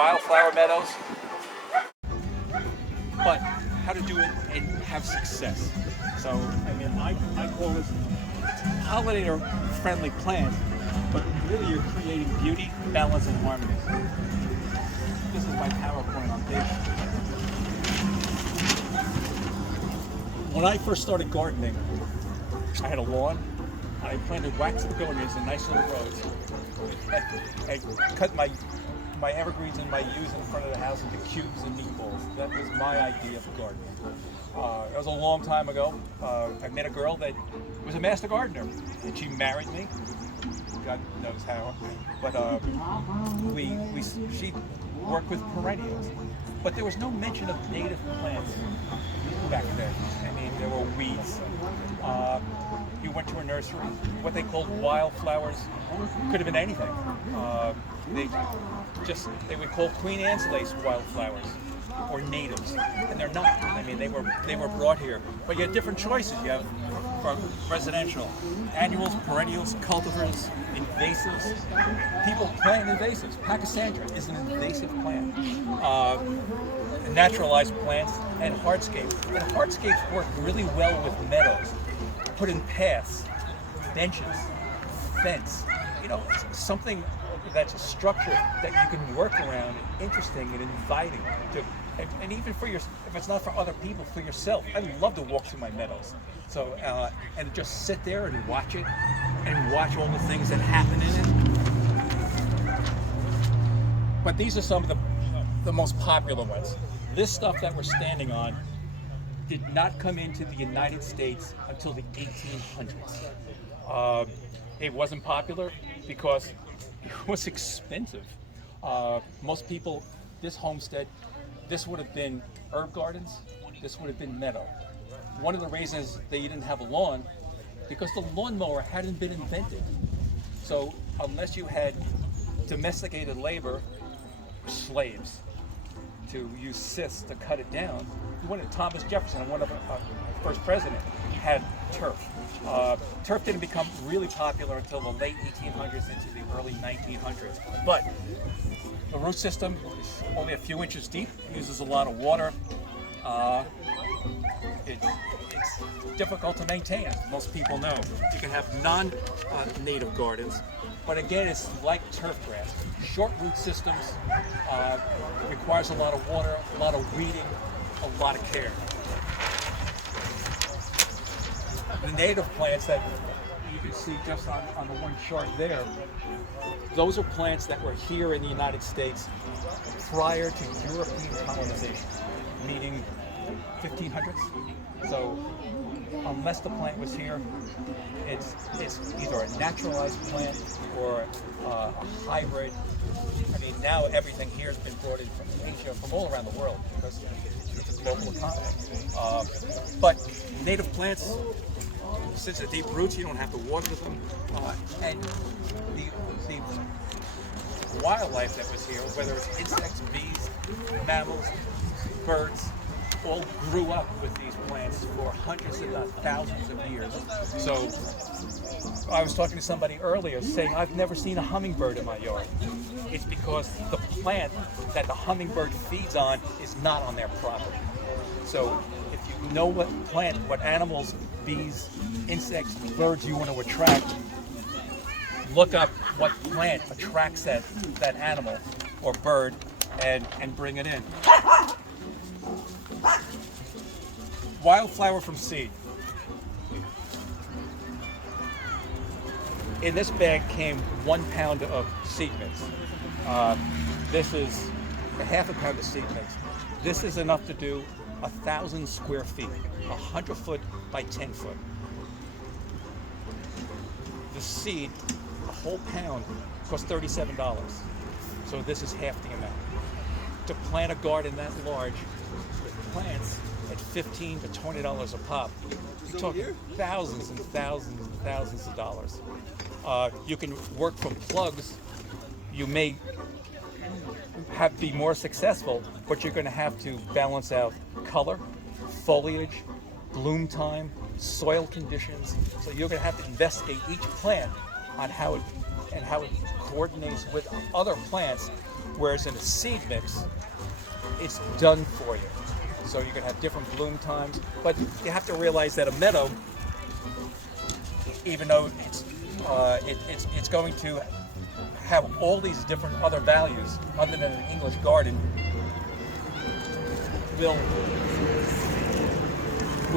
wildflower meadows, but how to do it and have success. So, I mean, I call this pollinator-friendly plant, but really you're creating beauty, balance, and harmony. This is my PowerPoint on page. When I first started gardening, I had a lawn. I planted wax begonias in nice little rows. I cut my evergreens and my yews in front of the house into cubes and meatballs. That was my idea of gardening. That was a long time ago. I met a girl that was a master gardener, and she married me. God knows how. But she worked with perennials. But there was no mention of native plants back then. I mean, there were weeds. You went to a nursery. What they called wildflowers could have been anything. They would call Queen Anne's lace wildflowers or natives, and they're not. I mean, they were brought here. But you have different choices. You have from residential, annuals, perennials, cultivars, invasives. People plant invasives. Pachysandra is an invasive plant. Naturalized plants and hardscapes. And hardscapes work really well with meadows. Put in paths, benches, fence. You know, something that's a structure that you can work around, interesting and inviting to, and even for your, if it's not for other people, for yourself. I love to walk through my meadows. So and just sit there and watch it, and watch all the things that happen in it. But these are some of the most popular ones. This stuff that we're standing on did not come into the United States until the 1800s. It wasn't popular because it was expensive. Most people, this homestead, this would have been herb gardens, this would have been meadow. One of the reasons they didn't have a lawn, because the lawnmower hadn't been invented. So unless you had domesticated labor, slaves, to use scythes to cut it down. Thomas Jefferson, one of our first president, had turf. Turf didn't become really popular until the late 1800s into the early 1900s. But the root system is only a few inches deep, uses a lot of water. It's difficult to maintain, as most people know. You can have non-native gardens, but again, it's like turf grass. Short root systems, requires a lot of water, a lot of weeding, a lot of care. The native plants that you can see just on the one chart there, those are plants that were here in the United States prior to European colonization, meaning 1500s. So unless the plant was here, it's either a naturalized plant or a hybrid. I mean, now everything here has been brought in from Asia, from all around the world, because it's a global economy. But native plants, since they're deep roots, you don't have to water them. And the wildlife that was here, whether it's insects, bees, mammals, birds, all grew up with these plants for hundreds, if not thousands of years. So I was talking to somebody earlier saying, I've never seen a hummingbird in my yard. It's because the plant that the hummingbird feeds on is not on their property. So if you know what plant, what animals, bees, insects, birds you want to attract, look up what plant attracts that animal or bird and bring it in. Wildflower from seed. In this bag came 1 pound of seed mix. This is a half a pound of seed mix. This is enough to do 1,000 square feet, 100 foot by 10 foot. The seed, a whole pound, costs $37. So this is half the amount. To plant a garden that large with plants at $15 to $20 a pop, you're talking thousands and thousands and thousands of dollars. You can work from plugs. You may be more successful, but you're going to have to balance out color, foliage, bloom time, soil conditions. So you're going to have to investigate each plant on how it and how it coordinates with other plants, whereas in a seed mix, it's done for you. So you're going to have different bloom times, but you have to realize that a meadow, even though it's going to have all these different other values, other than an English garden, will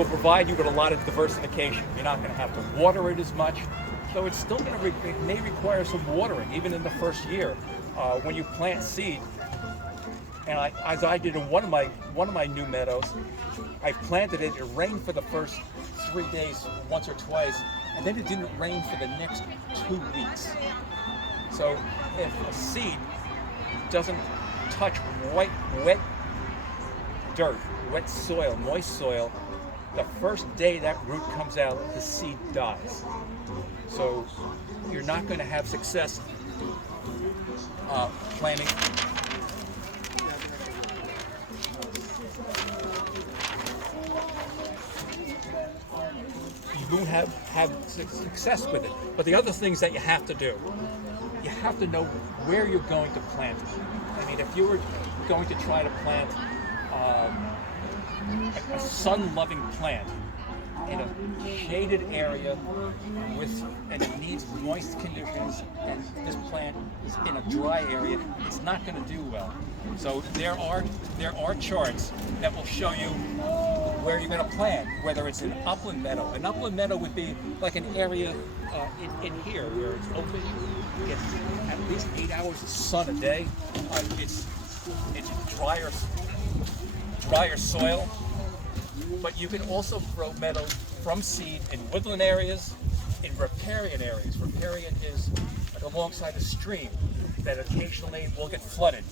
provide you with a lot of diversification. You're not going to have to water it as much, so it's still going to it may require some watering even in the first year when you plant seed. And as I did in one of my new meadows, I planted it. It rained for the first 3 days once or twice, and then it didn't rain for the next 2 weeks. So if a seed doesn't touch wet dirt, wet soil, moist soil, the first day that root comes out, the seed dies. So you're not going to have success planting. You won't have success with it. But the other things that you have to do, you have to know where you're going to plant it. I mean, if you were going to try to plant a sun-loving plant in a shaded area and it needs moist conditions, and this plant is in a dry area, it's not going to do well. So there are charts that will show you where you're going to plant, whether it's an upland meadow. An upland meadow would be like an area in here where it's open, you get at least 8 hours of sun a day. It's drier soil, but you can also grow meadows from seed in woodland areas, in riparian areas. Riparian is like alongside a stream that occasionally will get flooded.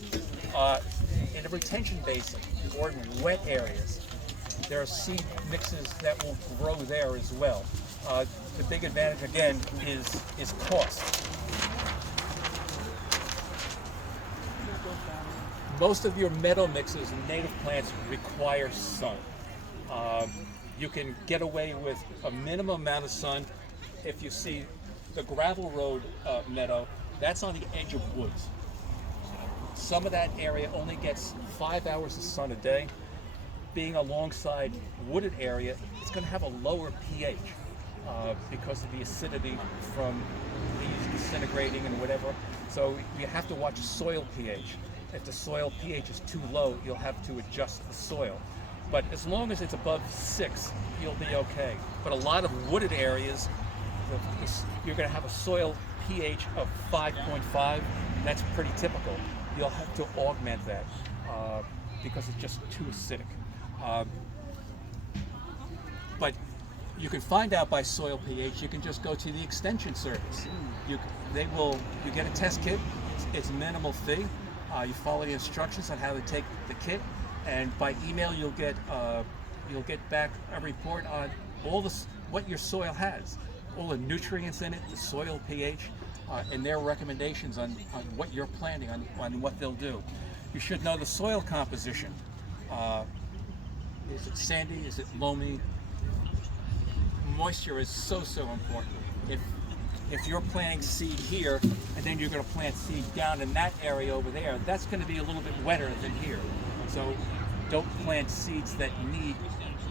In a retention basin or in wet areas, there are seed mixes that will grow there as well. The big advantage again is cost. Most of your meadow mixes and native plants require sun. You can get away with a minimum amount of sun. If you see the gravel road meadow, that's on the edge of woods. Some of that area only gets 5 hours of sun a day. Being alongside wooded area, it's going to have a lower pH because of the acidity from leaves disintegrating and whatever. So you have to watch soil pH. If the soil pH is too low, you'll have to adjust the soil. But as long as it's above 6, you'll be okay. But a lot of wooded areas, you're going to have a soil pH of 5.5. That's pretty typical. You'll have to augment that because it's just too acidic. But you can find out by soil pH. You can just go to the extension service. You get a test kit. It's a minimal fee. You follow the instructions on how to take the kit, and by email you'll get back a report on what your soil has, all the nutrients in it, the soil pH, and their recommendations on what you're planting, on what they'll do. You should know the soil composition. Is it sandy? Is it loamy? Moisture is so important. If you're planting seed here and then you're going to plant seed down in that area over there, that's going to be a little bit wetter than here. So don't plant seeds that need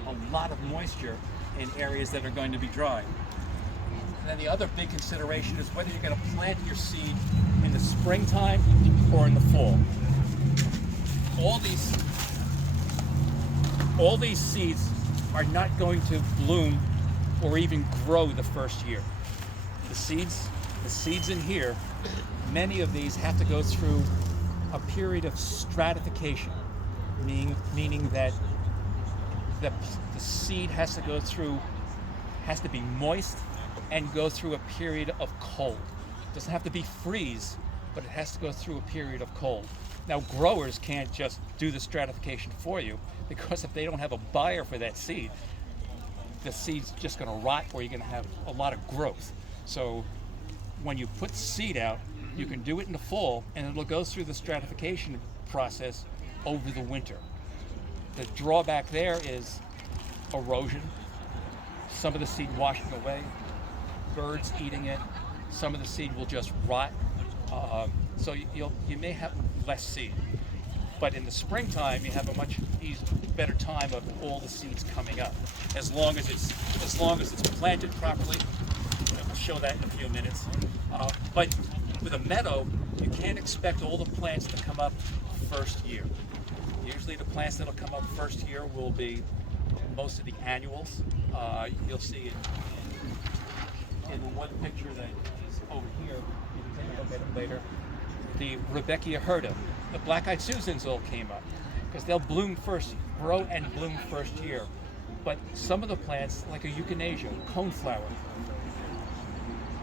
a lot of moisture in areas that are going to be dry. And then the other big consideration is whether you're going to plant your seed in the springtime or in the fall. All these seeds are not going to bloom or even grow the first year. The seeds in here, many of these have to go through a period of stratification, meaning that the seed has to be moist and go through a period of cold. It doesn't have to be freeze, but it has to go through a period of cold. Now, growers can't just do the stratification for you, because if they don't have a buyer for that seed, the seed's just going to rot, or you're going to have a lot of growth. So when you put seed out, you can do it in the fall, and it'll go through the stratification process over the winter. The drawback there is erosion, some of the seed washing away, birds eating it, some of the seed will just rot. So you may have less seed. But in the springtime, you have a much better time of all the seeds coming up, as long as it's planted properly. We'll show that in a few minutes. But with a meadow, you can't expect all the plants to come up first year. Usually, the plants that'll come up first year will be most of the annuals. You'll see it in one picture that is over here. You can take a look at it later. The Rebecca Herta, the black-eyed Susans all came up because they'll bloom first, grow and bloom first year. But some of the plants, like a euthanasia, coneflower,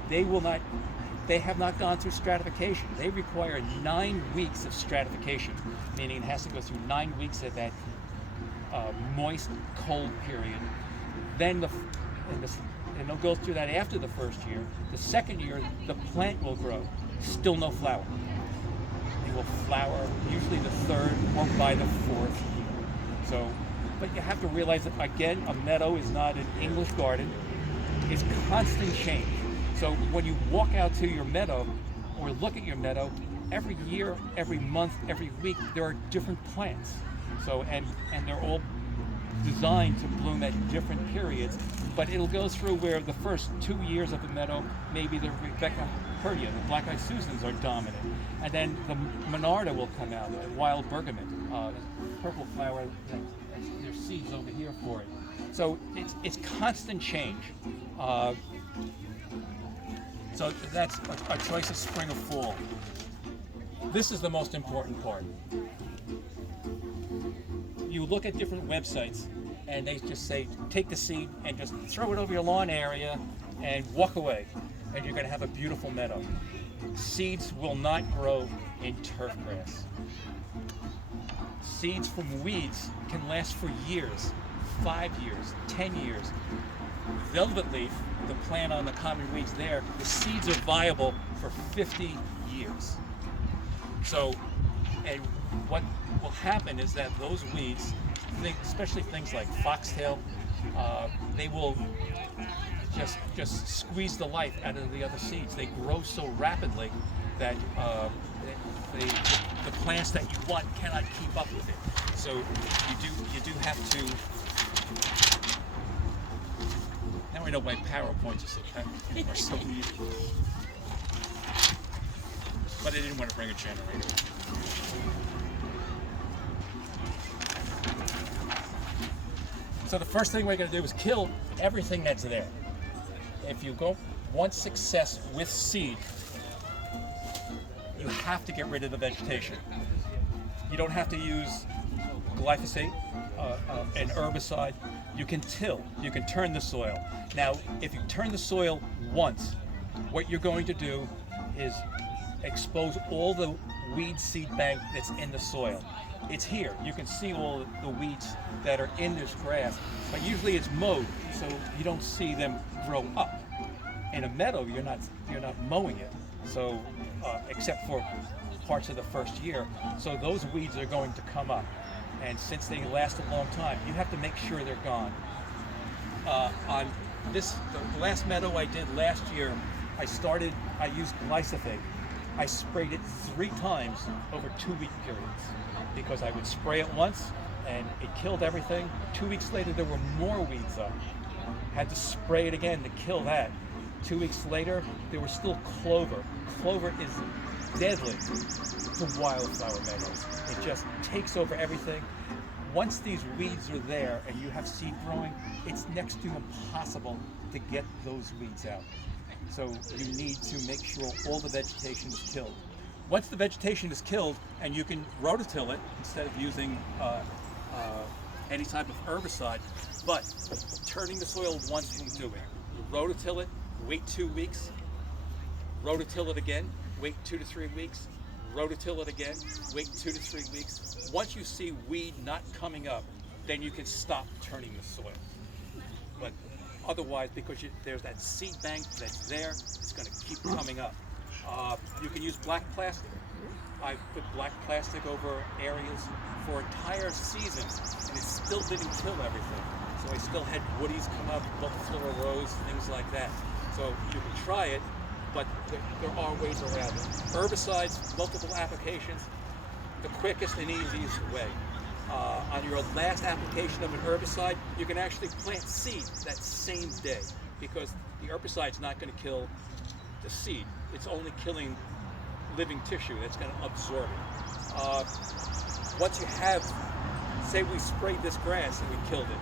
they have not gone through stratification. They require 9 weeks of stratification, meaning it has to go through 9 weeks of that moist, cold period. Then and they'll go through that after the first year. The second year, the plant will grow, still no flower. They will flower usually the third or by the fourth year. So, but you have to realize that again, a meadow is not an English garden. It's constant change. So when you walk out to your meadow or look at your meadow, every year, every month, every week, there are different plants. So and they're all designed to bloom at different periods, but it'll go through where the first 2 years of the meadow, maybe the Rebecca Herta, the black-eyed Susans are dominant, and then the Monarda will come out, the wild bergamot, purple flower. There's seeds over here for it. So it's constant change. So that's a choice of spring or fall. This is the most important part. You look at different websites and they just say, take the seed and just throw it over your lawn area and walk away, and you're going to have a beautiful meadow. Seeds will not grow in turf grass. Seeds from weeds can last for years, 5 years, 10 years. Velvet leaf, the plant on the common weeds there, the seeds are viable for 50 years. So, and what will happen is that those weeds, especially things like foxtail, they will just squeeze the life out of the other seeds. They grow so rapidly that the plants that you want cannot keep up with it. So you do have to. Now I know my PowerPoints are so neat. But I didn't want to bring a generator. So the first thing we're going to do is kill everything that's there. If you want success with seed, you have to get rid of the vegetation. You don't have to use glyphosate, an herbicide. You can till, you can turn the soil. Now, if you turn the soil once, what you're going to do is expose all the weed seed bank that's in the soil. It's here. You can see all the weeds that are in this grass, but usually it's mowed, so you don't see them grow up. In a meadow, you're not mowing it, so except for parts of the first year. So those weeds are going to come up, and since they last a long time, you have to make sure they're gone. On the last meadow I did last year, I used glyphosate. I sprayed it 3 times over 2-week periods because I would spray it once and it killed everything. 2 weeks later, there were more weeds up. Had to spray it again to kill that. 2 weeks later, there was still clover. Clover is deadly to wildflower meadows. It just takes over everything. Once these weeds are there and you have seed growing, it's next to impossible to get those weeds out. So you need to make sure all the vegetation is killed. Once the vegetation is killed, and you can rototill it instead of using any type of herbicide, but turning the soil once won't do it. You rototill it, wait 2 weeks, rototill it again, wait 2 to 3 weeks, rototill it again, wait 2 to 3 weeks. Once you see weed not coming up, then you can stop turning the soil. But otherwise, because there's that seed bank that's there, it's going to keep coming up. You can use black plastic. I put black plastic over areas for entire seasons, and it still didn't kill everything. So I still had woodies come up, multiflora rose, things like that. So you can try it, but there are ways around it. Herbicides, multiple applications, the quickest and easiest way. On your last application of an herbicide, you can actually plant seed that same day, because the herbicide's not going to kill the seed. It's only killing living tissue that's going to absorb it. Once you have, say we sprayed this grass and we killed it,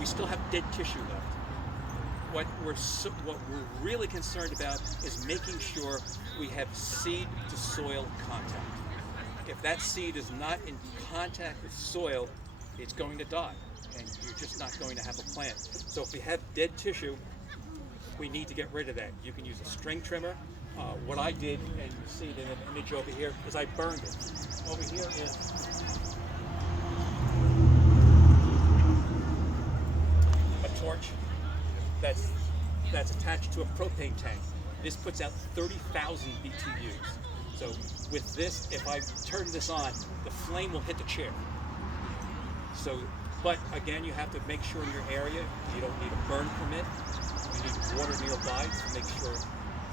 we still have dead tissue left. What we're really concerned about is making sure we have seed to soil contact. If that seed is not in contact with soil, it's going to die, and you're just not going to have a plant. So if we have dead tissue, we need to get rid of that. You can use a string trimmer. What I did, and you see it in an image over here, is I burned it. Over here is a torch that's attached to a propane tank. This puts out 30,000 BTUs. So with this, if I turn this on, the flame will hit the chair. So, but again, you have to make sure in your area, you don't need a burn permit. You need water nearby to make sure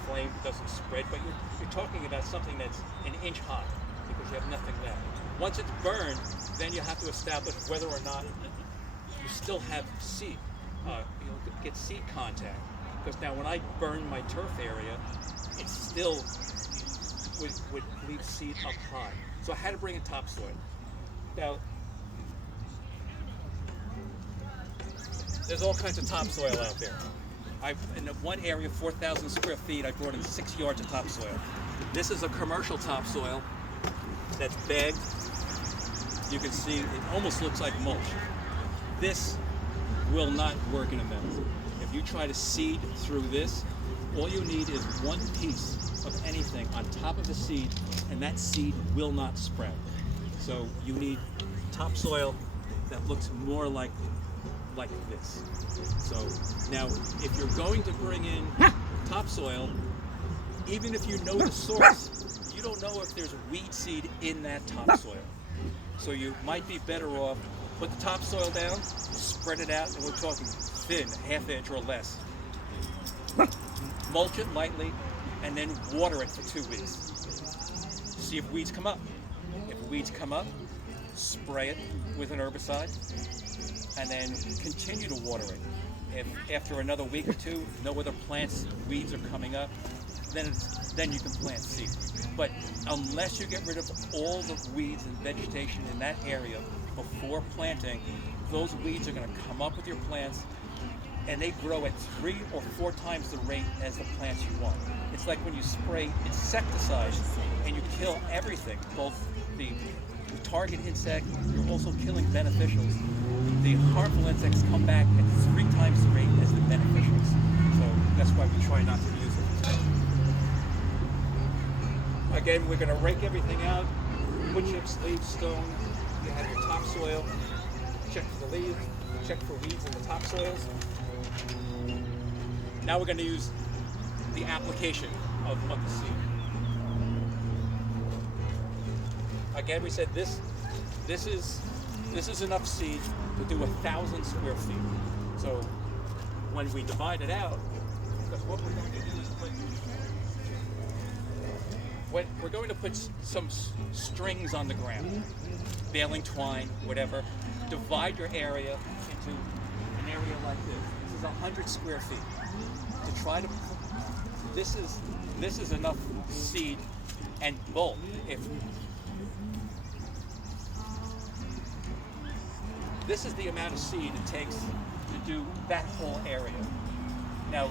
flame doesn't spread. But you're talking about something that's an inch high, because you have nothing left. Once it's burned, then you have to establish whether or not you still have seed. You'll get seed contact. Because now when I burn my turf area, it still would leave seed up high. So I had to bring in topsoil. Now, there's all kinds of topsoil out there. In one area, 4,000 square feet, I brought in 6 yards of topsoil. This is a commercial topsoil that's bagged. You can see it almost looks like mulch. This will not work in a meadow. If you try to seed through this, all you need is one piece of anything on top of the seed, and that seed will not sprout. So you need topsoil that looks more like this. So now, if you're going to bring in topsoil, even if you know the source, you don't know if there's weed seed in that topsoil. So you might be better off, put the topsoil down, spread it out, and we're talking thin, ½ inch or less. Mulch it lightly, and then water it for 2 weeks. See if weeds come up. If weeds come up, spray it with an herbicide, and then continue to water it. If after another week or two, no other plants, weeds are coming up, then you can plant seed. But unless you get rid of all the weeds and vegetation in that area before planting, those weeds are going to come up with your plants, and they grow at 3 or 4 times the rate as the plants you want. It's like when you spray insecticides and you kill everything, both the target insect, you're also killing beneficials. The harmful insects come back at 3 times the rate as the beneficials. So that's why we try not to use it. Again, we're going to rake everything out, wood chips, leaves, stone. You have your topsoil, check for the leaves, check for weeds in the topsoils. Now we're going to use the application of the seed. Again, we said this is enough seed to do 1,000 square feet. So when we divide it out, because what we're going to do is we're going to put some strings on the ground, baling twine, whatever. Divide your area into an area like this. This is 100 square feet. To try to, this is enough seed and bulk. This is the amount of seed it takes to do that whole area. Now,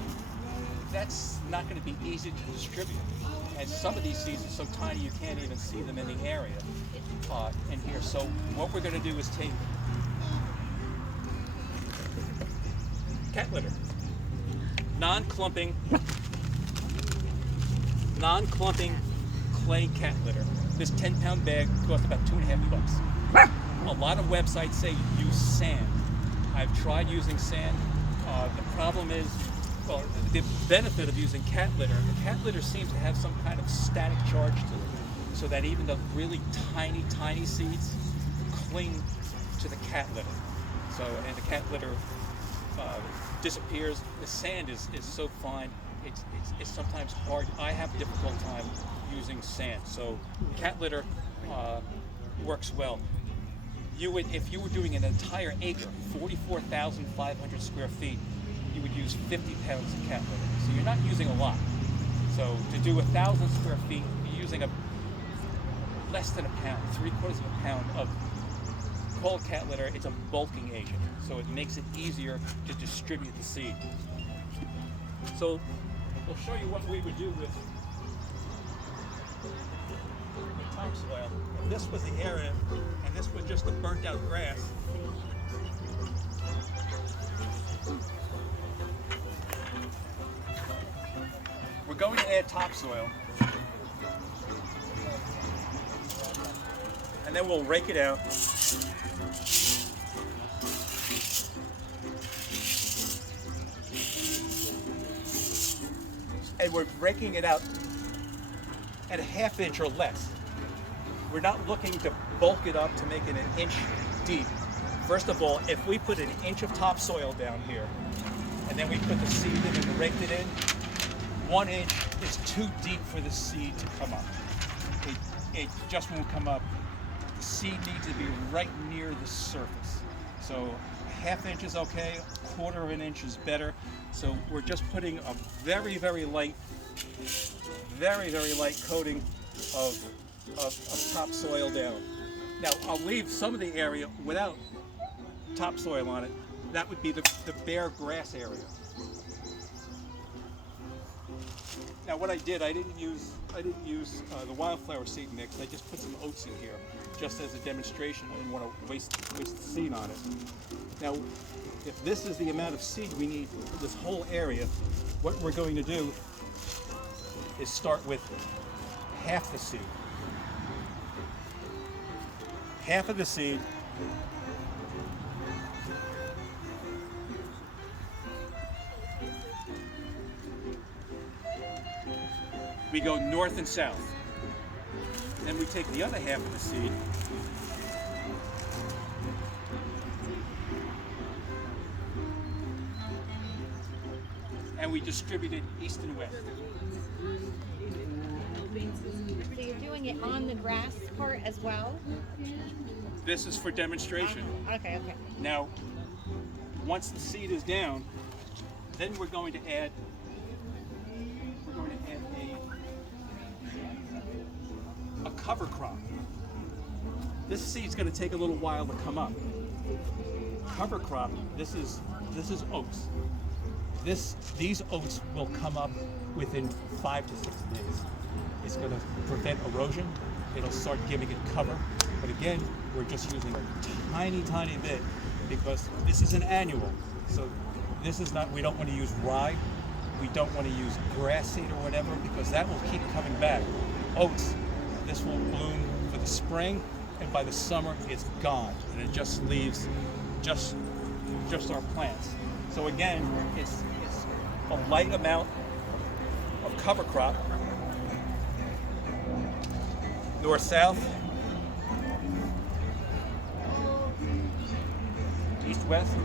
that's not going to be easy to distribute. And some of these seeds are so tiny you can't even see them in the area in here. So what we're going to do is take cat litter, non-clumping clay cat litter. This 10-pound bag costs about $2.50. A lot of websites say use sand. I've tried using sand. The problem is, well, the benefit of using cat litter, the cat litter seems to have some kind of static charge to it, so that even the really tiny seeds cling to the cat litter. So, and the cat litter disappears. The sand is so fine, it's sometimes hard. I have a difficult time using sand, so cat litter works well. You would, if you were doing an entire acre, 44,500 square feet, you would use 50 pounds of cat litter. So you're not using a lot. So to do 1,000 square feet, you're using less than a pound, 3/4 of a pound of called cat litter. It's a bulking agent, so it makes it easier to distribute the seed. So we'll show you what we would do with topsoil. If this was the area, and this was just the burnt out grass, we're going to add topsoil, and then we'll rake it out. And we're raking it out at a 1/2 inch or less. We're not looking to bulk it up to make it 1 inch deep. First of all, if we put 1 inch of topsoil down here, and then we put the seed in and raked it in, 1 inch is too deep for the seed to come up. It just won't come up. The seed needs to be right near the surface. So 1/2 inch is okay, 1/4 of an inch is better. So we're just putting a very, very light coating of topsoil down. Now I'll leave some of the area without topsoil on it. That would be the bare grass area. Now what I did, I didn't use the Wildflower seed mix. I just put some oats in here, just as a demonstration. I didn't want to waste the seed on it. Now, if this is the amount of seed we need for this whole area, what we're going to do is start with half the seed. Half of the seed we go north and south. Then we take the other half of the seed and we distribute it east and west. So you're doing it on the grass part as well? This is for demonstration. Okay. Now, once the seed is down, then we're going to add a cover crop. This seed's going to take a little while to come up. Cover crop. This is oats. These oats will come up within 5 to 6 days. It's going to prevent erosion. It'll start giving it cover. But again, we're just using a tiny, tiny bit because this is an annual. So this is not, we don't want to use rye. We don't want to use grass seed or whatever because that will keep coming back. Oats, this will bloom for the spring, and by the summer it's gone, and it just leaves just our plants. So again, it's a light amount of cover crop, north-south, east-west.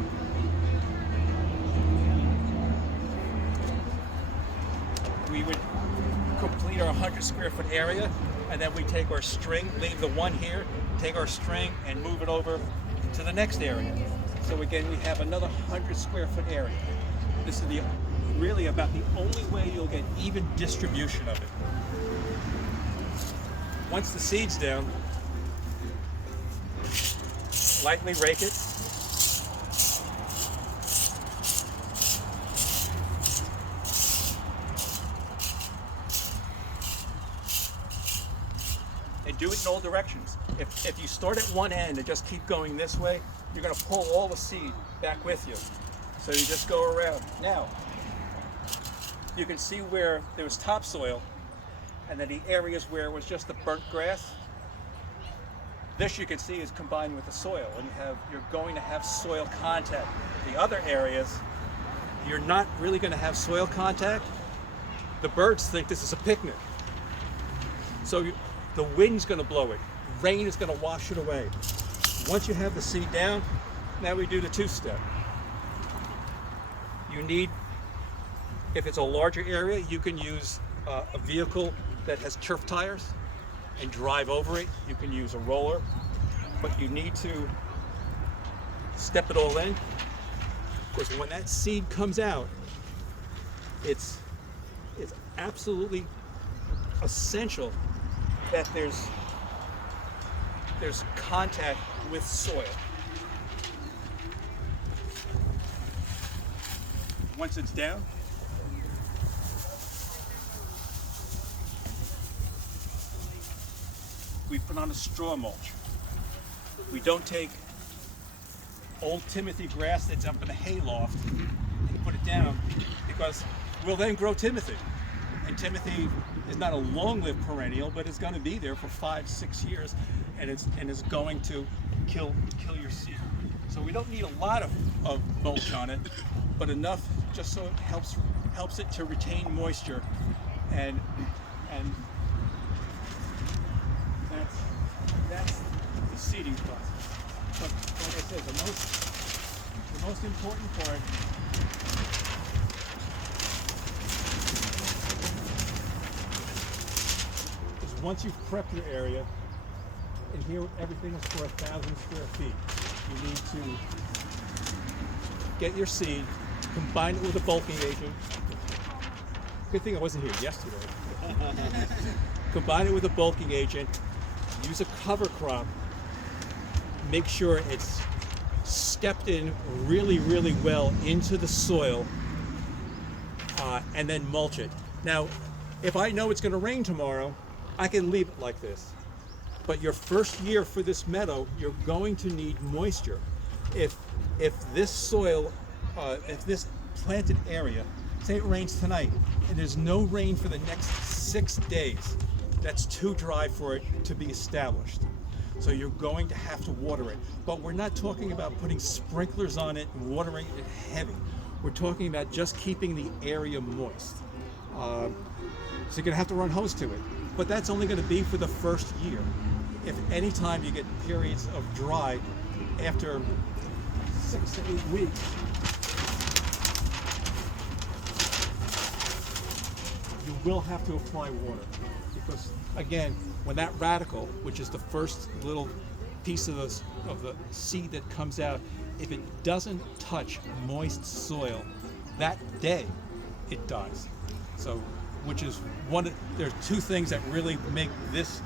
We would complete our 100 square foot area, and then we take our string, leave the one here, take our string and move it over to the next area. So again, we have another 100 square foot area. This is really about the only way you'll get even distribution of it. Once the seed's down, lightly rake it. And do it in all directions. If you start at one end and just keep going this way, you're going to pull all the seed back with you. So you just go around. Now, you can see where there was topsoil, and then the areas where it was just the burnt grass. This you can see is combined with the soil, and you're going to have soil contact. The other areas, you're not really going to have soil contact. The birds think this is a picnic. So the wind's going to blow it. Rain is going to wash it away. Once you have the seed down, now we do the two-step. You need If it's a larger area, you can use a vehicle that has turf tires and drive over it. You can use a roller, but you need to step it all in, because when that seed comes out, it's absolutely essential that there's contact with soil. Once it's down, we put on a straw mulch. We don't take old Timothy grass that's up in the hayloft and put it down, because we'll then grow Timothy. And Timothy is not a long-lived perennial, but it's going to be there for 5-6 years, and it's going to kill your seed. So we don't need a lot of mulch on it, but enough just so it helps it to retain moisture, and that's the seeding process. But like I said, the most important part is once you've prepped your area, and here everything is for 1,000 square feet. You need to get your seed, combine it with a bulking agent. Good thing I wasn't here yesterday. Combine it with a bulking agent, use a cover crop, make sure it's stepped in really, really well into the soil, and then mulch it. Now, if I know it's going to rain tomorrow, I can leave it like this. But your first year for this meadow, you're going to need moisture. If this soil, if this planted area, say it rains tonight, and there's no rain for the next 6 days, that's too dry for it to be established. So you're going to have to water it. But we're not talking about putting sprinklers on it and watering it heavy. We're talking about just keeping the area moist. So you're going to have to run hose to it. But that's only going to be for the first year. If any time you get periods of dry after 6 to 8 weeks, you will have to apply water. Because again, when that radical, which is the first little piece of the seed that comes out, if it doesn't touch moist soil that day, it dies. So, which is there are two things that really make this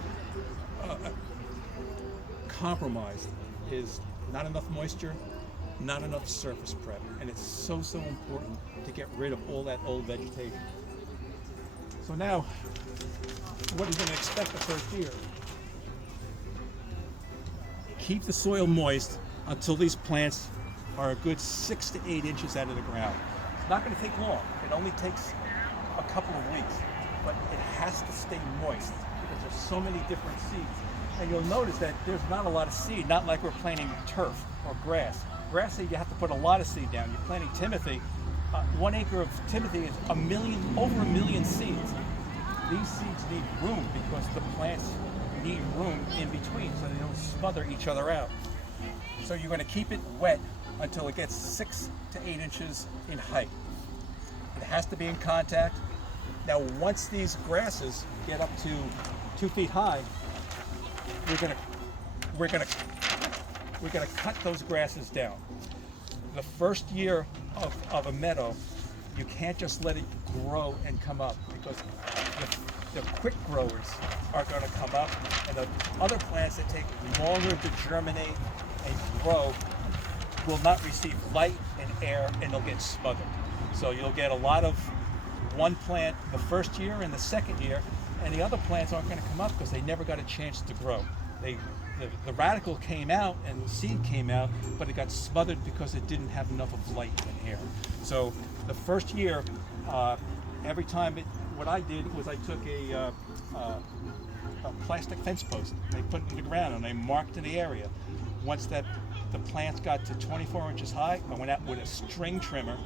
compromised: is not enough moisture, not enough surface prep, and it's so important to get rid of all that old vegetation. So now, what are you going to expect the first year? Keep the soil moist until these plants are a good 6 to 8 inches out of the ground. It's not going to take long. It only takes a couple of weeks, but it has to stay moist because there's so many different seeds. And you'll notice that there's not a lot of seed, not like we're planting turf or grass. Grass seed, you have to put a lot of seed down. You're planting Timothy. 1 acre of Timothy is over a million seeds. These seeds need room because the plants need room in between so they don't smother each other out. So you're going to keep it wet until it gets 6 to 8 inches in height. It has to be in contact. Now, once these grasses get up to 2 feet high, we're gonna cut those grasses down. The first year of a meadow, you can't just let it grow and come up, because the quick growers are going to come up, and the other plants that take longer to germinate and grow will not receive light and air, and they'll get smothered. So you'll get a lot of one plant the first year and the second year, and the other plants aren't going to come up because they never got a chance to grow. The radical came out and the seed came out, but it got smothered because it didn't have enough of light and air. So the first year, every time what I did was I took a plastic fence post, and I put it in the ground, and I marked in the area. Once the plants got to 24 inches high, I went out with a string trimmer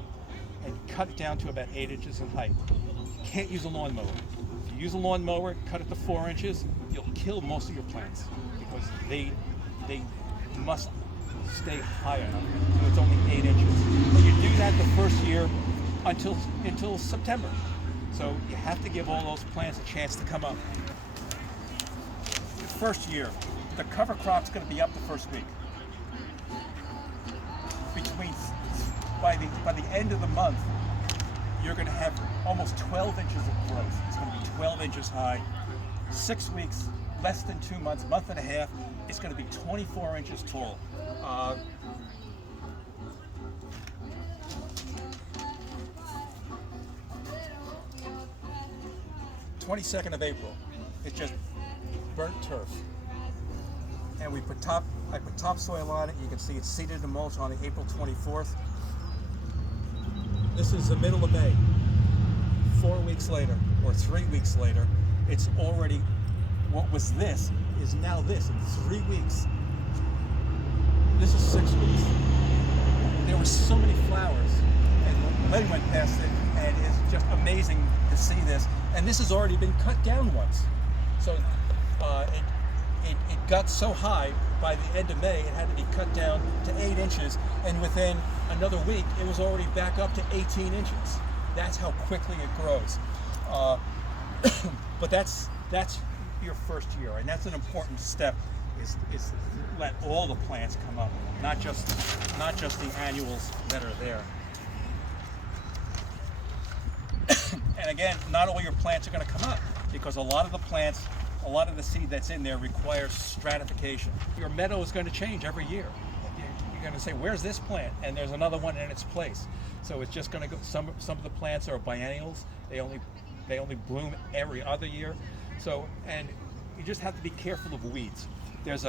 and cut it down to about 8 inches in height. You can't use a lawnmower. If you use a lawnmower, cut it to 4 inches, you'll kill most of your plants because they must stay high enough. So it's only 8 inches. When you do that the first year, until September. So you have to give all those plants a chance to come up. The first year, the cover crop's going to be up the first week. By the end of the month, you're going to have almost 12 inches of growth. It's going to be 12 inches high. 6 weeks, less than 2 months, month and a half, it's going to be 24 inches tall. 22nd of April, it's just burnt turf. And I put topsoil on it. You can see it's seeded in mulch on the April 24th. This is the middle of May. 4 weeks later, or 3 weeks later, it's already, what was this is now this in 3 weeks. This is 6 weeks. There were so many flowers, and Letty went past it, and it's just amazing to see this. And this has already been cut down once. So it got so high by the end of May, it had to be cut down to 8 inches, and within another week, it was already back up to 18 inches. That's how quickly it grows. But that's your first year, and that's an important step. Is let all the plants come up, not just the annuals that are there. And again, not all your plants are going to come up, because a lot of the seed that's in there requires stratification. Your meadow is going to change every year. You're going to say, where's this plant? And there's another one in its place. So it's just going to go. Some of the plants are biennials. They only bloom every other year. So, and you just have to be careful of weeds. There's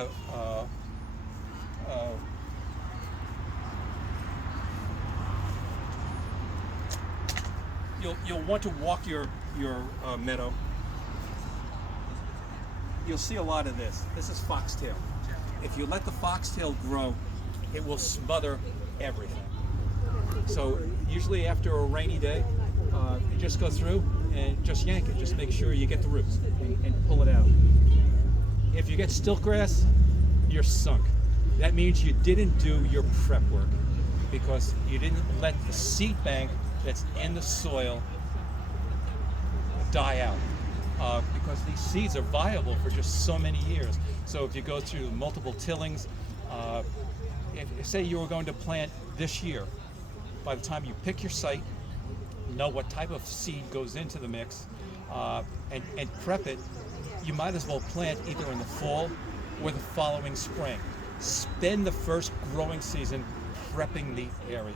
you'll want to walk your meadow. You'll see a lot of this. This is foxtail. If you let the foxtail grow, it will smother everything. So usually after a rainy day, you just go through and just yank it. Just make sure you get the roots and pull it out. If you get stiltgrass, you're sunk. That means you didn't do your prep work, because you didn't let the seed bank that's in the soil die out. Because these seeds are viable for just so many years. So if you go through multiple tillings, say you were going to plant this year, by the time you pick your site, know what type of seed goes into the mix, and prep it, you might as well plant either in the fall or the following spring. Spend the first growing season prepping the area.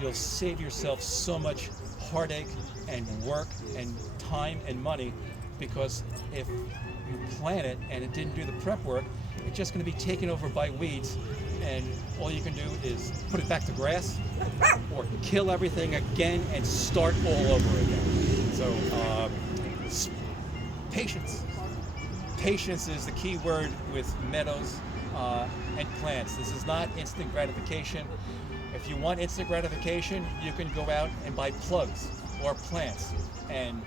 You'll save yourself so much heartache and work and time and money, because if you plant it and it didn't do the prep work, it's just going to be taken over by weeds, and all you can do is put it back to grass or kill everything again and start all over again. So patience. Patience is the key word with meadows and plants. This is not instant gratification. If you want instant gratification, you can go out and buy plugs or plants, and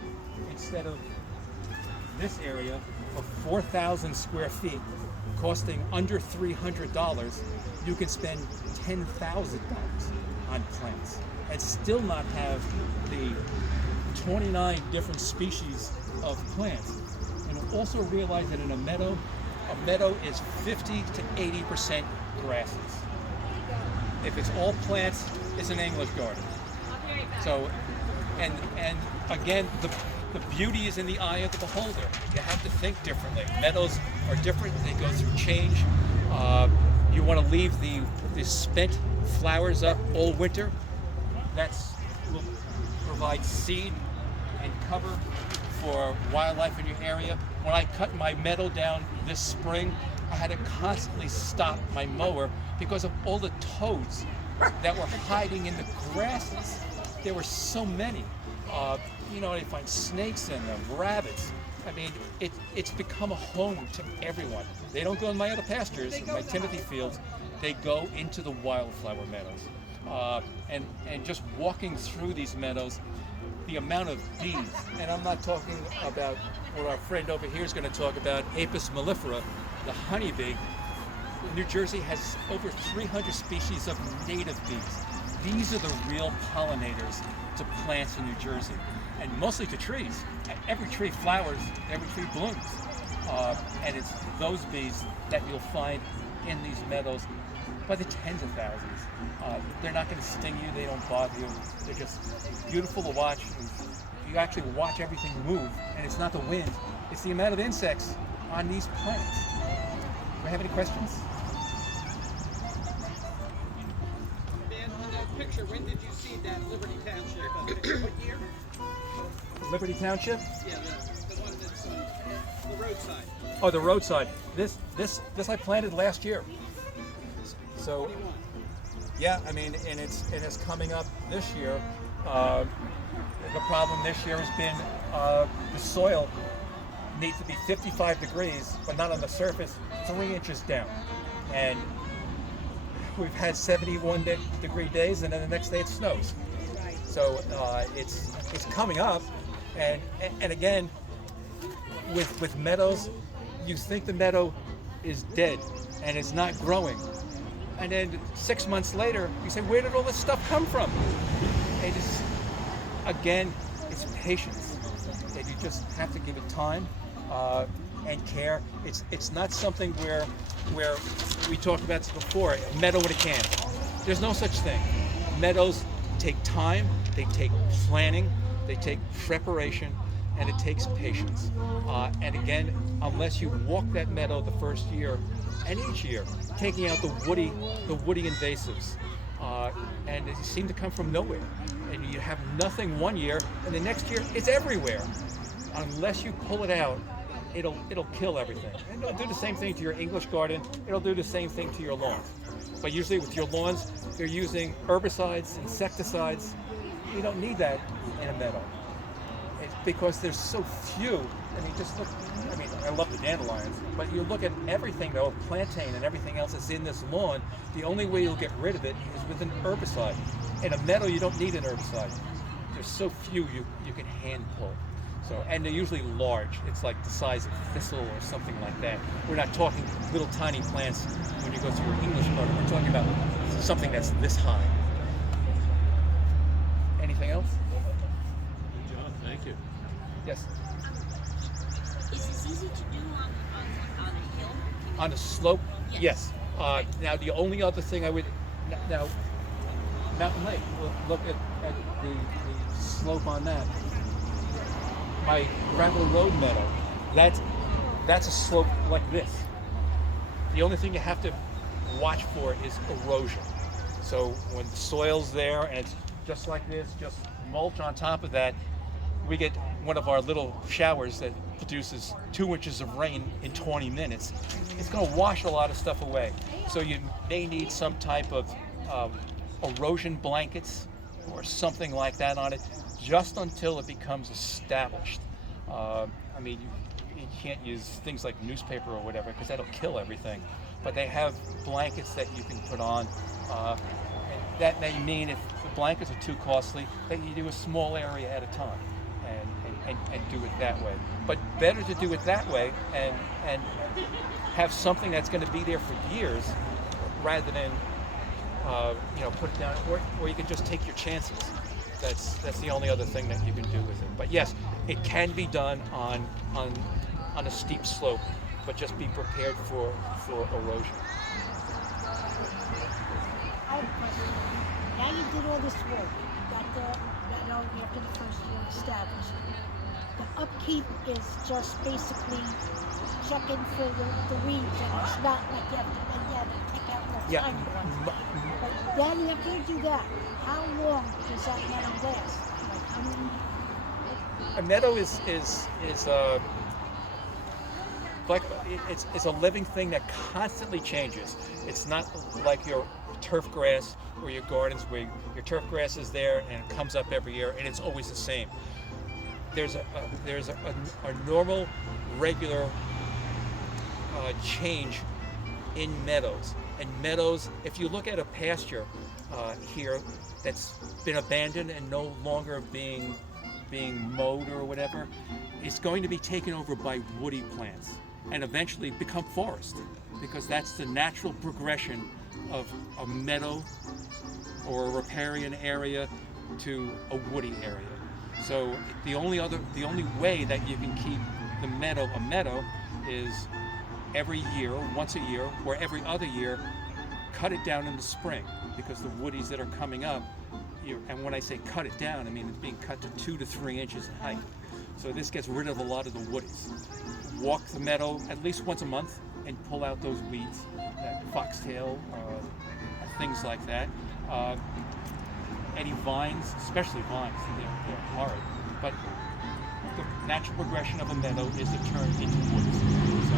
instead of this area of 4,000 square feet costing under $300, you can spend $10,000 on plants and still not have the 29 different species of plants. And also realize that in a meadow is 50 to 80% grasses. If it's all plants, it's an English garden. So, and again, the beauty is in the eye of the beholder. You have to think differently. Meadows are different. They go through change. You want to leave the spent flowers up all winter. That will provide seed and cover for wildlife in your area. When I cut my meadow down this spring, I had to constantly stop my mower because of all the toads that were hiding in the grasses. There were so many. They find snakes in them, rabbits. I mean, it's become a home to everyone. They don't go in my other pastures, my Timothy fields. They go into the wildflower meadows. And just walking through these meadows, the amount of bees, and I'm not talking about what our friend over here is going to talk about, Apis mellifera, the honeybee. New Jersey has over 300 species of native bees. these are the real pollinators to plants in New Jersey, and mostly to trees. Every tree flowers, every tree blooms, and it's those bees that you'll find in these meadows by the tens of thousands. They're not going to sting you, they don't bother you, they're just beautiful to watch. You actually watch everything move, and it's not the wind, it's the amount of insects on these plants. Do I have any questions? Dan, on that picture, when did you see that Liberty Township? What year? Liberty Township? Yeah, the one that's on the roadside. Oh, the roadside. This I planted last year. So, 21. yeah, I mean, and it's coming up this year. The problem this year has been the soil needs to be 55 degrees, but not on the surface, 3 inches down. And we've had 71-degree days, and then the next day it snows. So it's coming up, and again, with meadows, you think the meadow is dead and it's not growing, and then 6 months later, you say, where did all this stuff come from? And it's, again, it's patience, and you just have to give it time and care. It's not something where we talked about this before, a meadow in a can. There's no such thing. Meadows take time, they take planning, they take preparation, and it takes patience. And again, unless you walk that meadow the first year, and each year, taking out the woody invasives, and they seem to come from nowhere. And you have nothing one year, and the next year it's everywhere. Unless you pull it out, it'll kill everything. And it'll do the same thing to your English garden. It'll do the same thing to your lawns. But usually with your lawns, they're using herbicides, insecticides. You don't need that in a meadow. It's because there's so few. I mean, just look. I mean, I love the dandelions, but you look at everything though, plantain and everything else that's in this lawn. The only way you'll get rid of it is with an herbicide. In a meadow, you don't need an herbicide. There's so few you can hand pull. So, and they're usually large. It's like the size of thistle or something like that. We're not talking little tiny plants when you go to your English garden. We're talking about something that's this high. Anything else? John, thank you. Yes. Is this easy to do on a hill? On a slope? Yes. Now, the only other thing I would... Now, Mountain Lake, look at the slope on that. My gravel road meadow, that's a slope like this. The only thing you have to watch for is erosion. So when the soil's there and it's just like this, just mulch on top of that, we get one of our little showers that produces 2 inches of rain in 20 minutes. It's going to wash a lot of stuff away. So you may need some type of erosion blankets or something like that on it, just until it becomes established. I mean, you can't use things like newspaper or whatever because that'll kill everything. But they have blankets that you can put on. That may mean if the blankets are too costly, that you do a small area at a time and do it that way. But better to do it that way and have something that's going to be there for years rather than put it down, or you can just take your chances. That's the only other thing that you can do with it. But yes, it can be done on a steep slope, but just be prepared for erosion. I have a question. Now you did all this work. You got the meadow after the first year established. The upkeep is just basically checking for the weeds, and it's not like you have to bend down and take out the Yeah. tiny ones. But then after you do that, how long does that meadow last? Like how many? A meadow is like it's a living thing that constantly changes. It's not like your turf grass or your gardens where your turf grass is there and it comes up every year and it's always the same. There's a normal, regular change in meadows. And meadows, if you look at a pasture here that's been abandoned and no longer being mowed or whatever, it's going to be taken over by woody plants and eventually become forest, because that's the natural progression of a meadow or a riparian area to a woody area. So the only way that you can keep the meadow a meadow is every year, once a year, or every other year, cut it down in the spring, because the woodies that are coming up, and when I say cut it down, I mean it's being cut to 2 to 3 inches in height. So this gets rid of a lot of the woodies. Walk the meadow at least once a month and pull out those weeds, foxtail, things like that. Any vines, especially vines, they're horrid. But the natural progression of a meadow is to turn into woods. So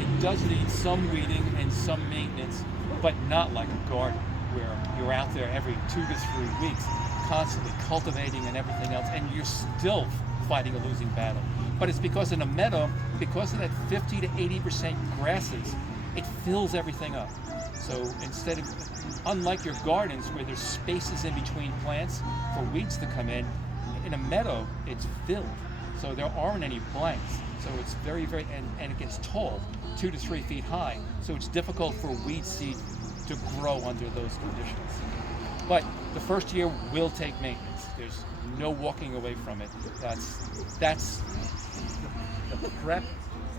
it does need some weeding and some maintenance, but not like a garden where you're out there every 2 to 3 weeks constantly cultivating and everything else, and you're still fighting a losing battle. But it's because in a meadow, because of that 50 to 80% grasses, it fills everything up. So instead of, unlike your gardens where there's spaces in between plants for weeds to come in a meadow, it's filled. So there aren't any blanks. So it's very, and it gets tall, 2 to 3 feet high. So it's difficult for weed seed to grow under those conditions. But the first year will take maintenance. There's no walking away from it. That's the prep,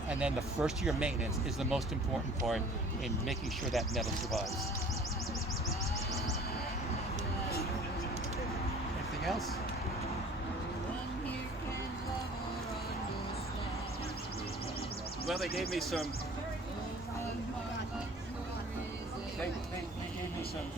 and then the first year maintenance is the most important part in making sure that meadow survives. Anything else? Well, they gave me some. They gave me some